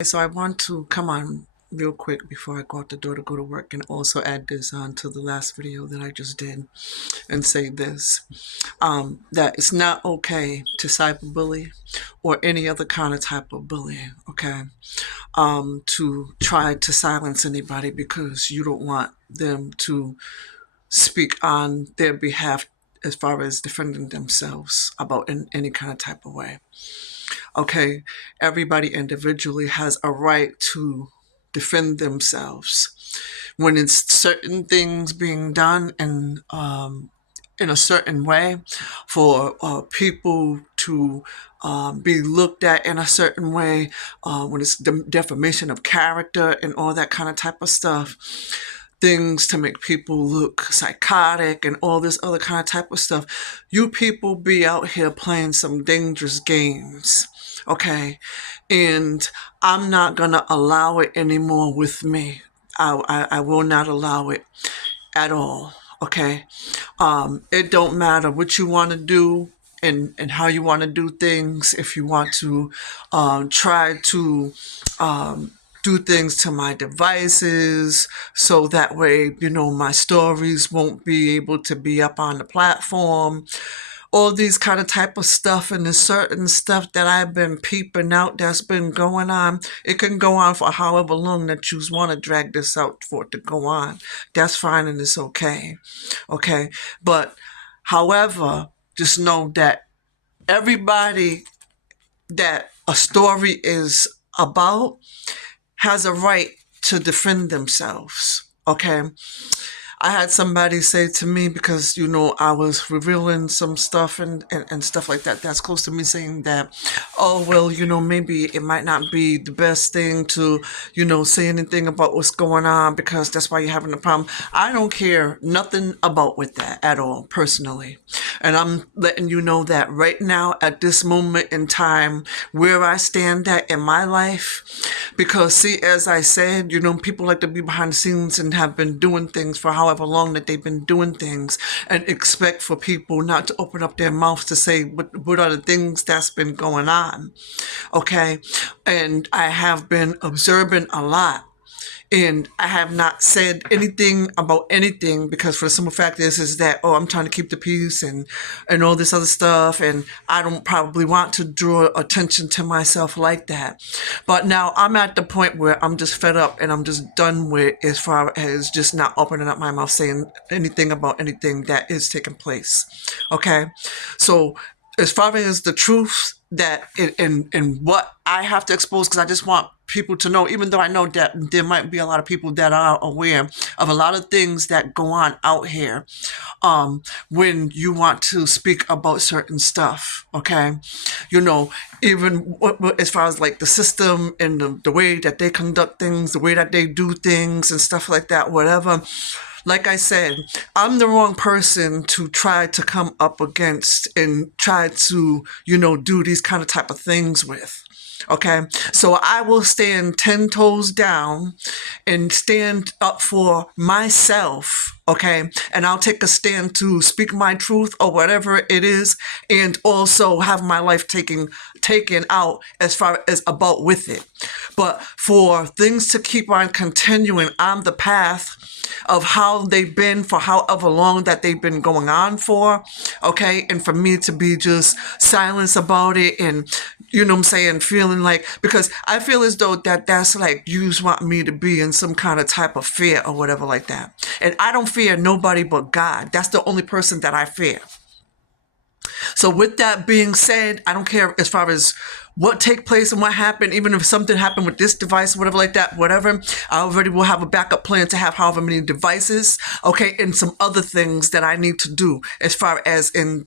So I want to come on real quick before I go out the door to go to work and also add this on to the last video that I just did and say this, that it's not okay to cyberbully or any other kind of type of bullying, okay? To try to silence anybody because you don't want them to speak on their behalf as far as defending themselves about in any kind of type of way. Okay, everybody individually has a right to defend themselves when it's certain things being done in a certain way for people to be looked at in a certain way, when it's defamation of character and all that kind of type of stuff, things to make people look psychotic and all this other kind of type of stuff. You people be out here playing some dangerous games, okay? And I'm not gonna allow it anymore with me. I will not allow it at all, okay? It don't matter what you want to do and how you want to do things. If you want to try to do things to my devices so that way, my stories won't be able to be up on the platform, all these kind of type of stuff, and there's certain stuff that I've been peeping out that's been going on. It can go on for however long that you want to drag this out for it to go on. That's fine and it's okay. Okay. But however, just know that everybody that a story is about has a right to defend themselves. Okay. I had somebody say to me, because, I was revealing some stuff and stuff like that, that's close to me, saying that, oh, well, maybe it might not be the best thing to, say anything about what's going on because that's why you're having a problem. I don't care nothing about with that at all, personally. And I'm letting you know that right now, at this moment in time, where I stand at in my life, because see, as I said, people like to be behind the scenes and have been doing things for however long that they've been doing things and expect for people not to open up their mouths to say what are the things that's been going on. Okay. And I have been observing a lot. And I have not said anything about anything because for the simple fact is that, I'm trying to keep the peace and all this other stuff. And I don't probably want to draw attention to myself like that. But now I'm at the point where I'm just fed up and I'm just done with as far as just not opening up my mouth saying anything about anything that is taking place. Okay. So as far as the truth that and what I have to expose, because I just want people to know, even though I know that there might be a lot of people that are aware of a lot of things that go on out here, when you want to speak about certain stuff, okay? Even as far as like the system and the way that they conduct things, the way that they do things and stuff like that, whatever. Like I said, I'm the wrong person to try to come up against and try to, do these kind of type of things with. Okay, so I will stand 10 toes down and stand up for myself. Okay, and I'll take a stand to speak my truth or whatever it is, and also have my life taken out as far as about with it. But for things to keep on continuing on the path of how they've been for however long that they've been going on for, okay, and for me to be just silent about it and, feeling like, because I feel as though that's like you want me to be in some kind of type of fear or whatever like that. And I don't fear nobody but God. That's the only person that I fear. So with that being said, I don't care as far as what take place and what happened, even if something happened with this device, whatever like that, whatever, I already will have a backup plan to have however many devices, okay, and some other things that I need to do as far as in